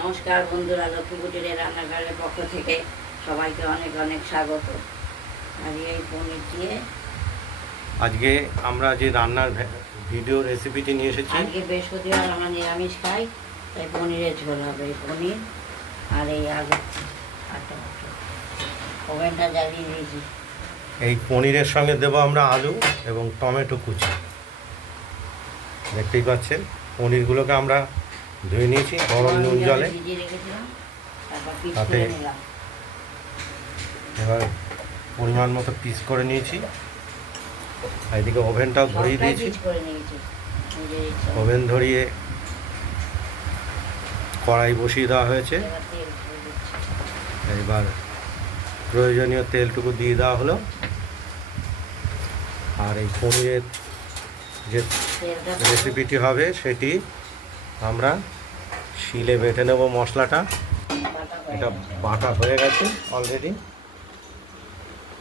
নমস্কার বন্ধুরা, লক্ষ্মী কুটিরের রান্নাঘরের পক্ষ থেকে সবাইকে অনেক অনেক স্বাগত। আর এই পনির দিয়ে আজকে আমরা যে রান্নার ভিডিও রেসিপিটি নিয়ে এসেছি। আজকে বৃহস্পতিবার আমরা নিরামিষ খাই, তাই পনিরের ঝোল হবে। এই পনির আর এই আলু ওভেনটা জ্বালিয়ে দিয়েছি। এই পনিরের সঙ্গে দেবো আমরা আলু এবং টমেটো কুচি। দেখতেই পাচ্ছেন পনিরগুলোকে আমরা ধুয়ে নিয়েছি গরম নুন জলে। ভিজিয়ে রেখেছিলাম, তারপর পিস তাতে করে নিলাম। এবার পরিমাণ মতো পিস করে নিয়েছি। এইদিকে ওভেনটাও ধরিয়ে দিয়েছি। করে নিয়েছি নিজের ইচ্ছা। ওভেন ধরিয়ে কড়াই বসিয়ে দেওয়া হয়েছে। এবার তেল দিয়ে দিচ্ছি। এবার প্রয়োজনীয় তেলটুকু দিয়ে দেওয়া হলো। আর এই পনিরের যে তেলটা রেসিপিটি হবে সেটি আমরা শিলে বেটে নেব। মশলাটা বাটা হয়ে এটা গেছে। বাটা হয়ে গেছে অলরেডি।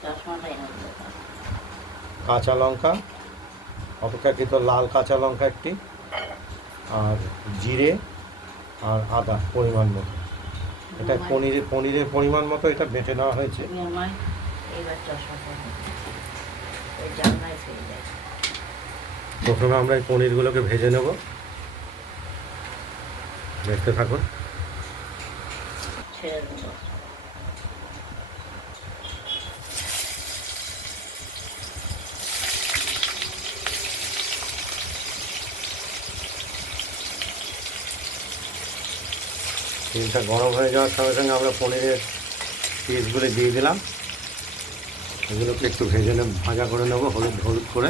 চশমাটাই নষ্ট। কাঁচা লঙ্কা, অপেক্ষাকৃত লাল কাঁচা লঙ্কা একটি, আর জিরে আর আদা পরিমাণ মতো। এটা পনিরের পরিমাণ মতো এটা বেটে নেওয়া হয়েছে। এইবার চশমাটা ওই জানলায় ফেলে দেয়। প্রথমে আমরা এই পনিরগুলোকে ভেজে নেব। দেখতে থাকুন। ছেড়ে দেবো। তেলটা গরম হয়ে যাওয়ার সঙ্গে সঙ্গে আমরা পনিরের পিসগুলো দিয়ে দিলাম। এগুলোকে একটু ভাজা করে নেব হলুদ হলুদ করে।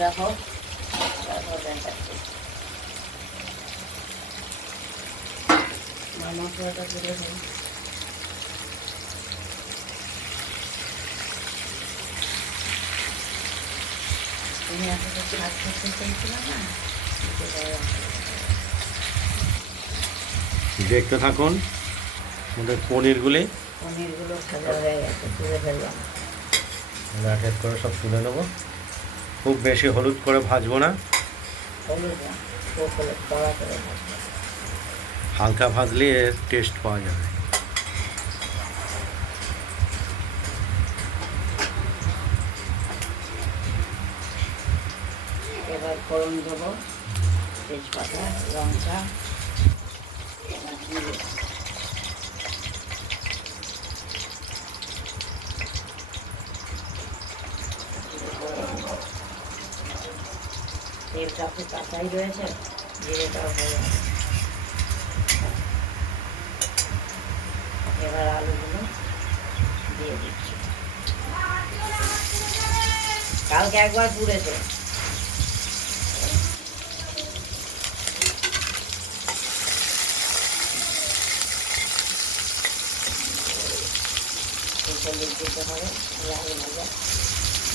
দেখো তারপর দেখাচ্ছি। মশলাটা তুলে দিই। তুমি আসলে শাক করতে চাইছিলাম না, দেখতে থাকুন আমাদের পনিরগুলো ভাজা হয়ে গেছে, তুলে ফেললাম। এক এক করে সব তুলে নেব। খুব বেশি হলুদ করে ভাজবো না, হলুদ না, কড়া করে ভাজবো। হালকা ভাজলে এর টেস্ট পাওয়া যাবে। এবার ফোড়ন দেবো, তেজপাতা, লঙ্কা, জিরে। তেলটা তো কাঁচাই রয়েছে, জিরেটাও হয়ে গেছে। এবার আলুগুলো দিয়ে দিচ্ছি। কালকে একবার পুড়েছে। দিতে হবে, আলু ভাজা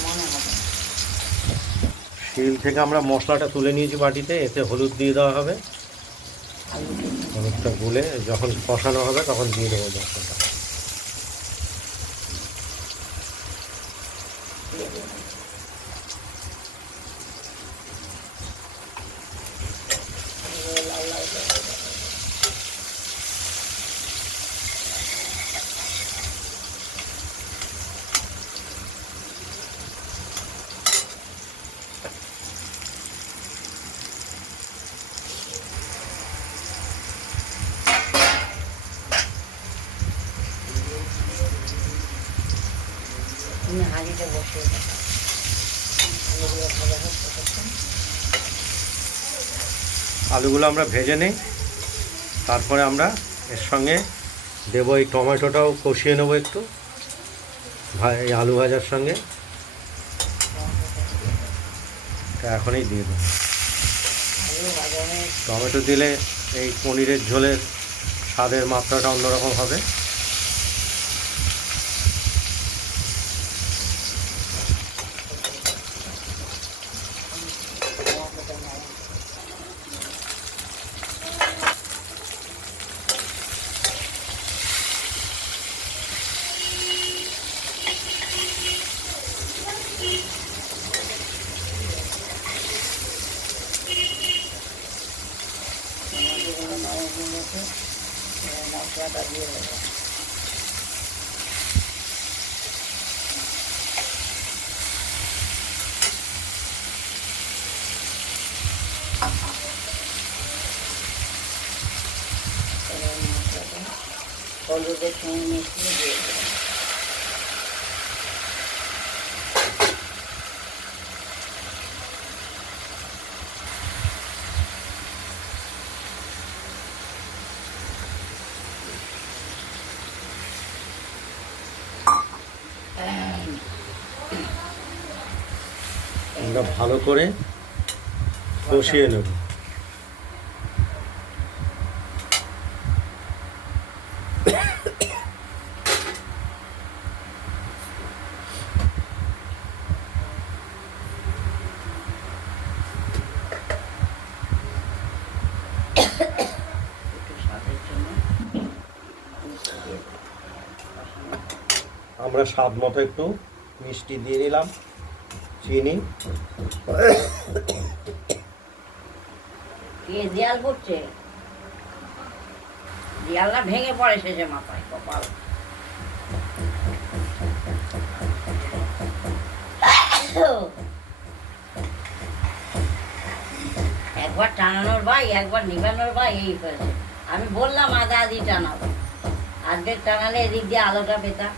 মনে হবে। শিল থেকে আমরা মশলাটা তুলে নিয়েছি বাটিতে। এতে হলুদ দিয়ে দেওয়া হবে। হলুদটা গুলে যখন কষানো হবে তখন দিয়ে দেবো মশলাটা। তুমি হাঁড়িতে বসিয়ে দাও, আলুগুলো ভাজা হচ্ছে তখন। আলুগুলো আমরা ভেজে নিই, তারপরে আমরা এর সঙ্গে দেবো এই টমেটোটাও কষিয়ে নেবো একটু এই আলু ভাজার সঙ্গে। এখনই দিয়ে দেবো। আলু ভাজা হয়ে টমেটো দিলে এই পনিরের ঝোলের স্বাদের মাত্রাটা অন্যরকম হবে। দিয়েছে, মশলাটা দিয়ে দেবো। মশলাটা হলুদের সঙ্গে মিশিয়ে দিয়ে দেবো। আমরা ভালো করে কষিয়ে নেব। একটু স্বাদের জন্য মিষ্টি দিয়ে দেবো। আমরা স্বাদ মতো একটু মিষ্টি দিয়ে নিলাম, চিনি। কে দেয়াল পড়ছে? দেয়ালটা ভেঙে পড়ে শেষে মাথায়, কপাল। একবার টানানোর ভাই, একবার নিবানোর ভাই, এই হয়েছে। আমি বললাম আধা আধি টানাবো, আর্ধেক টানালে এদিক দিয়ে আলোটা পেতাম।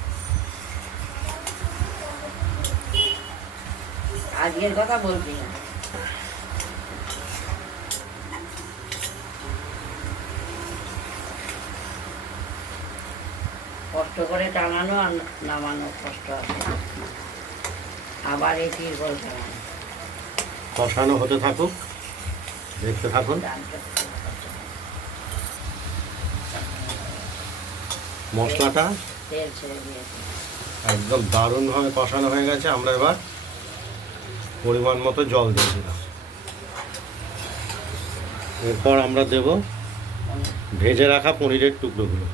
আজকের কথা বলছি না। কষ্ট করে টানানো আর নামানো কষ্ট আছে, আবার এই তিরপল টানানো। কষানো হতে থাকুক, দেখতে থাকুন। মশলাটা তেল ছেড়ে দিয়েছে। একদম দারুণভাবে কষানো হয়ে গেছে। আমরা এবার পরিমাণ মতো জল দিয়ে দিলাম। এরপর আমরা দেব ভেজে রাখা পনিরের টুকরোগুলো।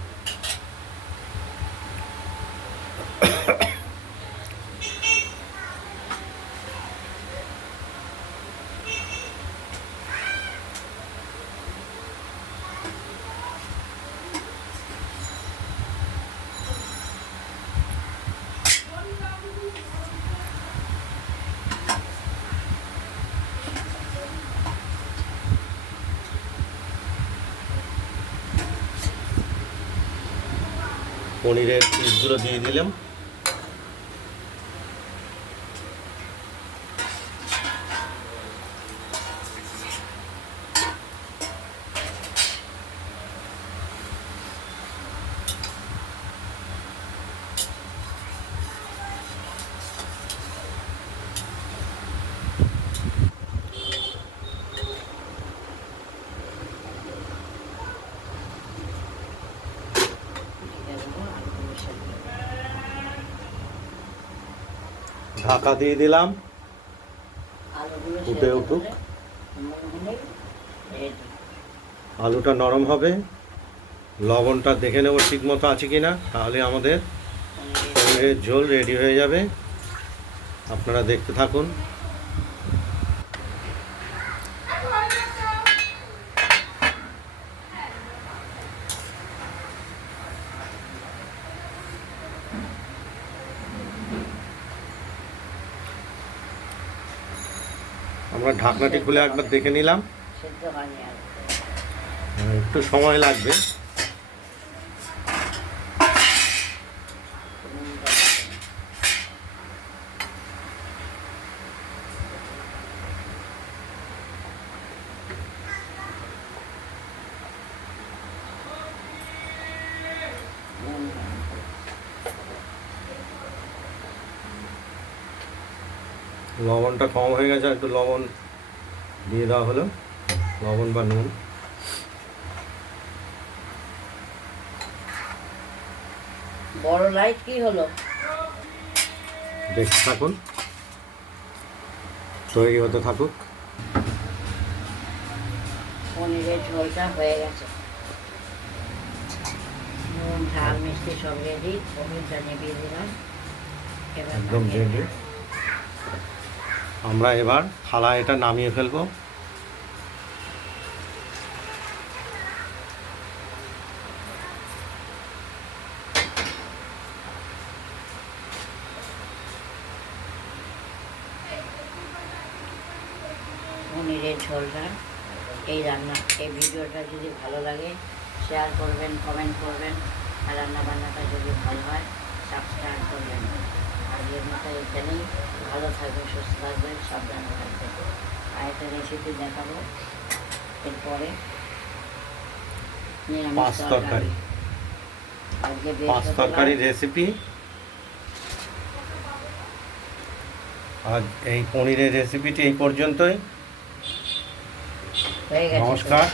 পনিরের পিসগুলো দিয়ে দিলাম। ঢাকা দিয়ে দিলাম, আলুগুলো ফুটে সেদ্ধ উঠুক। করে নুন হলেই রেডি। আলুটা নরম হবে, লবণটা দেখে নেব ঠিক মতো আছে কিনা, তাহলে আমাদের পনিরের ঝোল রেডি হয়ে যাবে। আপনারা দেখতে থাকুন। আমরা ঢাকনাটি খুলে একবার দেখে নিলাম। সেদ্ধ হয়নি আর। একটু সময় লাগবে। লবণটা কম হয়ে গেছে, একটু লবণ দিয়ে দেওয়া হলো, লবণ বা নুন। বড় লাইট কি হলো? দেখতে থাকুন, তৈরি হতে থাকুক। পনিরের ঝোলটা হয়ে গেছে, নুন ঝাল মিষ্টি সব রেডি। পনিরটা নেবিয়ে দিলাম, এবার একদম নামিয়ে রেডি। আমরা এবার থালা এটা নামিয়ে ফেলবো। পনিরের ঝোলটা, এই রান্না, এই ভিডিওটা যদি ভালো লাগে শেয়ার করবেন, কমেন্ট করবেন, আর রান্নাবান্নাটা যদি ভালো হয় সাবস্ক্রাইব করবেন। আজকের মতো এখানেই, ভালো থাকবেন, সুস্থ থাকবেন, সাবধানে থাকবেন। আর একটা রেসিপি দেখাবো এরপরে, নিরামিষ পাঁচ তরকারি। আজকে পাঁচ তরকারি রেসিপি। আজ এই পনিরের রেসিপিটি এই পর্যন্তই। হয়ে গেছে। নমস্কার।